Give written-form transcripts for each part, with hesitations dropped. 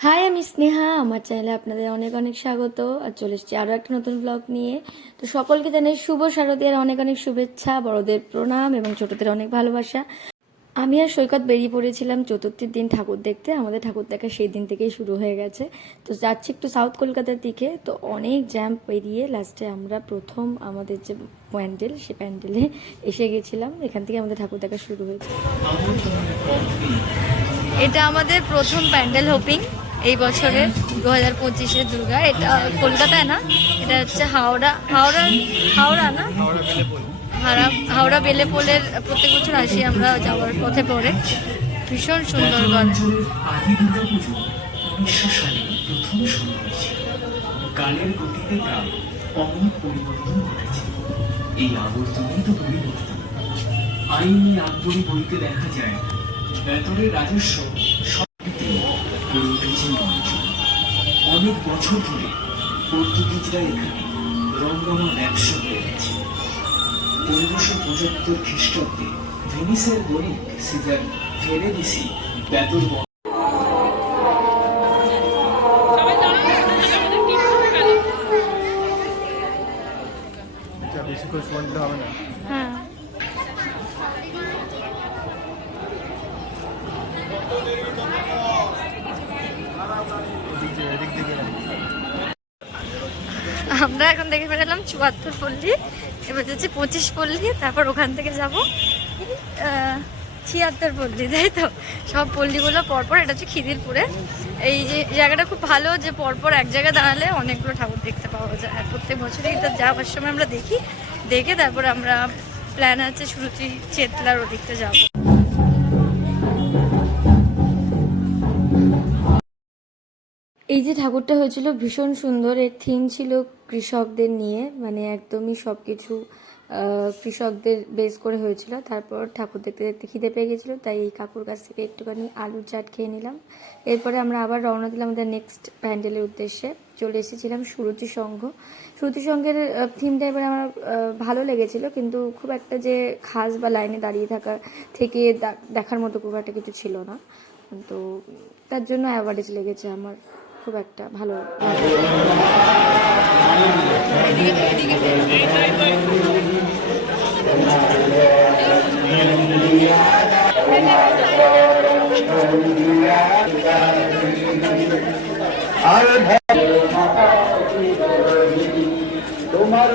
High, আমি স্নেহা। আমার চ্যানেলে আপনাদের অনেক অনেক স্বাগত। আর চলে এসেছি আরও একটা নতুন ব্লগ নিয়ে। তো সকলকে জানাই শুভ শারদীয়ার অনেক অনেক শুভেচ্ছা, বড়দের প্রণাম এবং ছোটদের অনেক ভালোবাসা। আমি আর সৈকত বেরিয়ে পড়েছিলাম চতুর্থীর দিন ঠাকুর দেখতে। আমাদের ঠাকুর দেখা সেই দিন থেকেই শুরু হয়ে গেছে। তো যাচ্ছি একটু সাউথ কলকাতার দিকে। তো অনেক জ্যাম পেরিয়ে লাস্টে আমরা প্রথম আমাদের যে প্যান্ডেল, সে প্যান্ডেলে এসে গেছিলাম। এখান থেকে আমাদের ঠাকুর দেখা শুরু হয়েছে। এটা আমাদের প্রথম প্যান্ডেল হোপিং এই বছরের 2025-এর দুর্গা। এটা কলকাতায় না, এটা হচ্ছে হাওড়া না, হাওড়া বেলেপোলের। প্রত্যেক বছর আসি আমরা, যাওয়ার পথে পড়ে। ভীষণ সুন্দর করে। কালের গতিতে তা অনেক পরিবর্তন ঘটেছে। এই আবর্তনই তো পরিবর্তন। আইনি আকবরী বইতে দেখা যায় বেতনের রাজস্ব অনেক বছর ধরে পর্তুগিজরা এখানে রঙ্গমা ব্যবসা করে গেছে। 1575 খ্রিস্টাব্দে ভেনিসের বণিক সিজার ফেরেনিসি বেতন বেশি করে শুনতে হবে না। হ্যাঁ, আমরা এখন দেখে ফেলাম 74 পল্লী, এবার যাচ্ছি 25 পল্লী, তারপর ওখান থেকে যাব 76 পল্লী, তাই তো। সব পল্লীগুলো পরপর। এটা হচ্ছে খিদিরপুরে। এই যে জায়গাটা খুব ভালো, যে পরপর এক জায়গায় দাঁড়ালে অনেকগুলো ঠাকুর দেখতে পাওয়া যায়। আর প্রত্যেক বছরই এটা যাওয়ার সময় আমরা দেখে তারপর আমরা প্ল্যান আছে সুরুচি চেতলার ওদিকটা যাবো। এই যে ঠাকুরটা হয়েছিল ভীষণ সুন্দর। এর থিম ছিল কৃষকদের নিয়ে, মানে একদমই সব কিছু কৃষকদের বেস করে হয়েছিল। তারপর ঠাকুর দেখতে দেখতে খিদে পেয়ে গেছিলো, তাই এই কাকুর কাছ থেকে একটুখানি আলুর চাট খেয়ে নিলাম। এরপরে আমরা আবার রওনা দিলাম আমাদের নেক্সট প্যান্ডেলের উদ্দেশ্যে। চলে এসেছিলাম সুরুচি সংঘ। সুরুচি সংঘের থিমটা এবার আমার ভালো লেগেছিলো, কিন্তু খুব একটা যে খাস বা লাইনে দাঁড়িয়ে থাকা থেকে দেখার মতো খুব একটা কিছু ছিল না। তো তার জন্য অ্যাভারেজ লেগেছে আমার, খুব একটা ভালো তোমার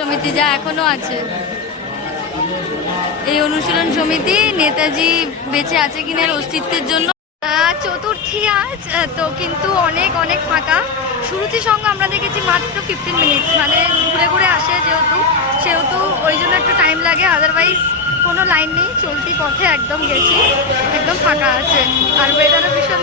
সমিতি যা এখনো আছে, এই অনুশীলন সমিতি নেতাজি বেঁচে আছে কিনার অস্তিত্বের জন্য। চতুর্থী আজ তো, কিন্তু অনেক অনেক ফাঁকা। সুরুচি সংঘ আমরা দেখেছি মাত্র 15 মিনিট, মানে ঘুরে ঘুরে আসে সেহেতু ওই জন্য একটু টাইম লাগে। আদারওয়াইজ কোনো লাইন নেই, চলতি পথে একদম গেছি, একদম ফাঁকা আছে। আর ওয়েদারও ভীষণ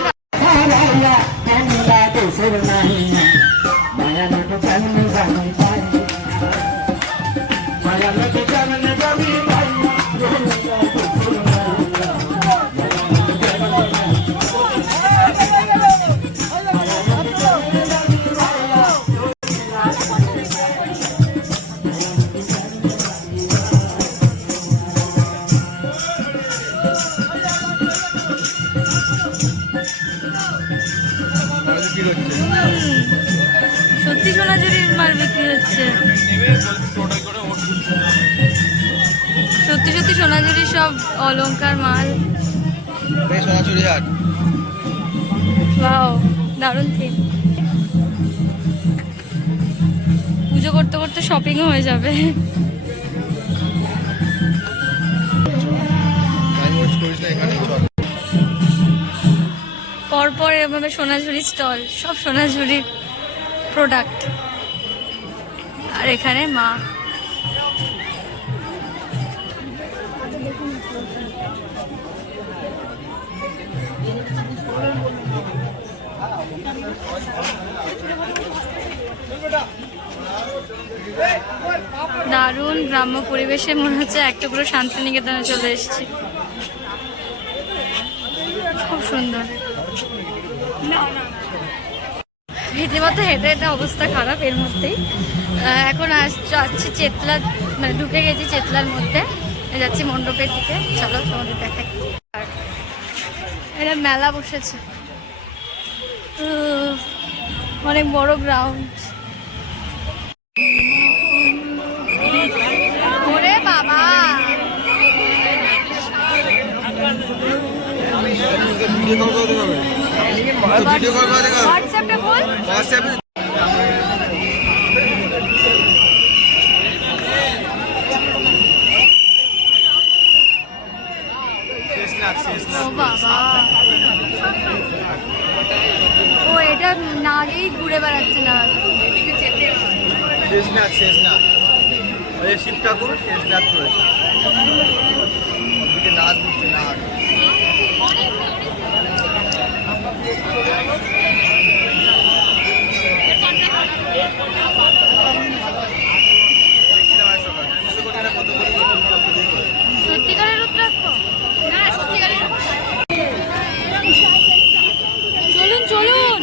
সত্যি সোনাঝুরির মাল বিক্রি হচ্ছে। সত্যি সত্যি সোনাঝুরির সব অলংকার মাল। সোনাঝুরি হাট, ওয়াও, দারুণ থিম। পুজো করতে করতে শপিংও হয়ে যাবে। পরপর এভাবে সোনাঝুরির স্টল, সব সোনাঝুরির প্রোডাক্ট। আর এখানে মা দারুণ গ্রাম্য পরিবেশে মনে হচ্ছে একটা পুরো শান্তিনিকেতনে চলে এসেছি। খুব সুন্দর। রীতিমতো হেঁটে হেঁটে অবস্থা খারাপ এর মধ্যেই। এখন যাচ্ছি চেতলা, মানে ঢুকে গেছি চেতলার মধ্যে, যাচ্ছি মণ্ডপের দিকে। চলো তোমাদের দেখাই। এটা মেলা বসেছে, অনেক বড় গ্রাউন্ড। ওরে বাবা, হোয়াটসঅ্যাপটা বল। ও বাবা, ও এটা নাগেই ঘুরে বেড়াচ্ছে না। শেষনাথ, শেষনাথ, শিব ঠাকুর শেষনাথ করেছে। নাচ দিচ্ছে নাচ। সত্যিকারের রুদ্রাক্ষ? না, সত্যিকারের। চলুন চলুন।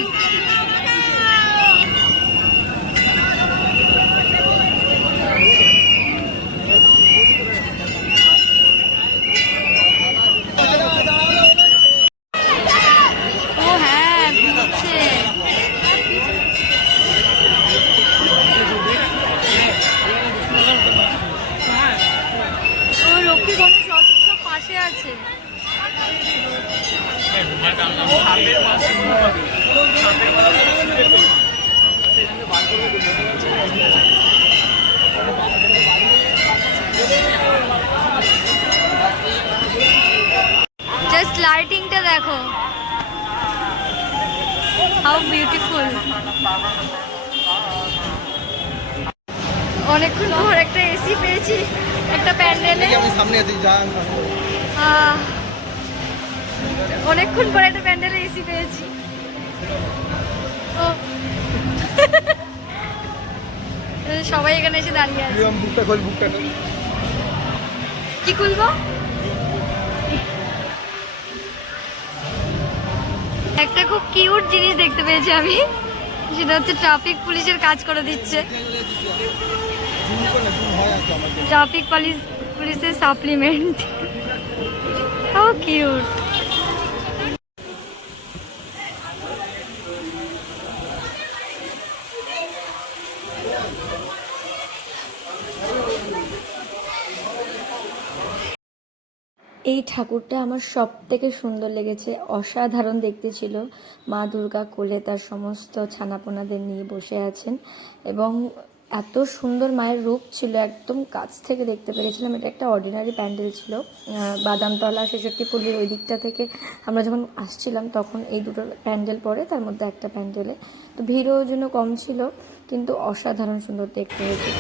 ও হ্যাঁ, ঘুরছে। ও লক্ষ্মী গণেশ সব পাশে আছে। জাস্ট লাইটিংটা দেখো, হাউ বিউটিফুল। অনেকক্ষণ পর একটা এসি পেয়েছি একটা প্যান্ডেলে। অনেকক্ষণ পর একটা প্যান্ডেলে এসি পেয়েছি। ও সবাই এখানে এসে দাঁড়িয়ে আছে। কি খুলবো? একটা খুব কিউট জিনিস দেখতে পেয়েছি আমি, সেটা হচ্ছে ট্রাফিক পুলিশের কাজ করে দিচ্ছে। ট্রাফিক পুলিশের সাপ্লিমেন্ট। How cute. এই ঠাকুরটা আমার সব থেকে সুন্দর লেগেছে, অসাধারণ দেখতে ছিল। মা দুর্গা কোলে তার সমস্ত ছানাপোনাদের নিয়ে বসে আছেন এবং এত সুন্দর মায়ের রূপ ছিল, একদম কাছ থেকে দেখতে পেরেছিলাম। এটা একটা অর্ডিনারি প্যান্ডেল ছিল, বাদামতলা ৬৬ ওই দিকটা থেকে আমরা যখন আসছিলাম তখন এই দুটো প্যান্ডেল পড়ে, তার মধ্যে একটা প্যান্ডেলে। তো ভিড়ও ওই জন্য কম ছিল, কিন্তু অসাধারণ সুন্দর দেখতে হয়েছিল।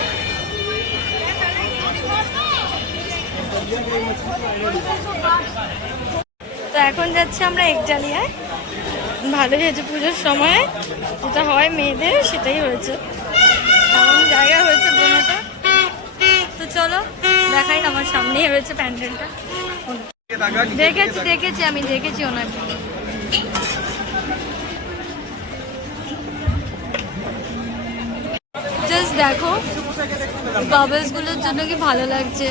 তো এখন যাচ্ছি আমরা একজালিয়ায়। ভালোই হয়েছে, পুজোর সময় যেটা হয় মেয়েদের সেটাই হয়েছে, এমন জায়গা হয়েছে বোনাটা। তো চলো দেখাই, আমার সামনেই হয়েছে প্যান্ডেলটা। দেখেছি আমি দেখেছি ওনাকে। জাস্ট দেখো বাবলস গুলোর জন্য কি ভালো লাগছে,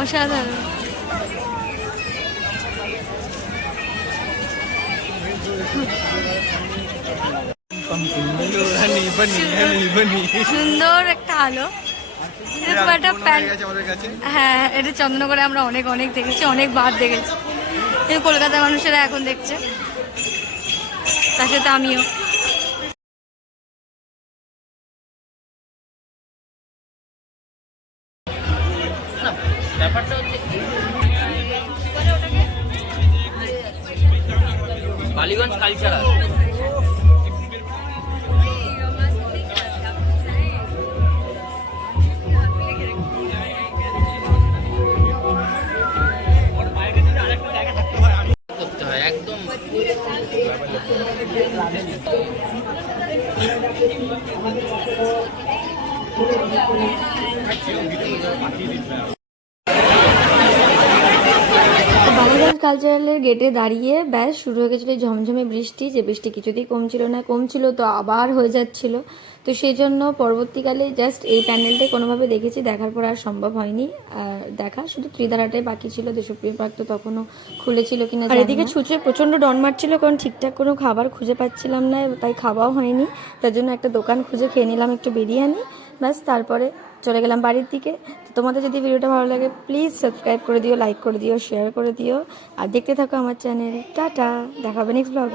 অসাধারণ। সুন্দর একটা আলো। হ্যাঁ, এটা চন্দননগরে আমরা অনেক অনেক দেখেছি, অনেকবার দেখেছি, কিন্তু কলকাতার মানুষেরা এখন দেখছে, তার সাথে আমিও। বালিগঞ্জ কালচারাল। বালিগঞ্জ কালচারালের গেটে দাঁড়িয়ে ব্যাস শুরু হয়ে গেছিলো এই ঝমঝমে বৃষ্টি, যে বৃষ্টি কিছুতেই কমছিল না, কমছিল তো আবার হয়ে যাচ্ছিল। তো সেই জন্য পরবর্তীকালে জাস্ট এই প্যান্ডেলটাই কোনোভাবে দেখেছি, দেখার পর আর সম্ভব হয়নি দেখা, শুধু ত্রিধারাটাই বাকি ছিল। দেশপ্রিয় পার্ক তো তখনও খুলেছিল কিনা। আর এদিকে ছুঁচে প্রচণ্ড ডন মারছিল, কারণ ঠিকঠাক কোনো খাবার খুঁজে পাচ্ছিলাম না, তাই খাওয়াও হয়নি। তার জন্য একটা দোকান খুঁজে খেয়ে নিলাম একটু বিরিয়ানি, ব্যাস তারপরে চলে গেলাম বাড়ির দিকে। তো তোমাদের যদি ভিডিওটা ভালো লাগে প্লিজ সাবস্ক্রাইব করে দিও, লাইক করে দিও, শেয়ার করে দিও, আর দেখতে থাকো আমার চ্যানেল। টাটা, দেখা হবে নেক্সট ব্লগ।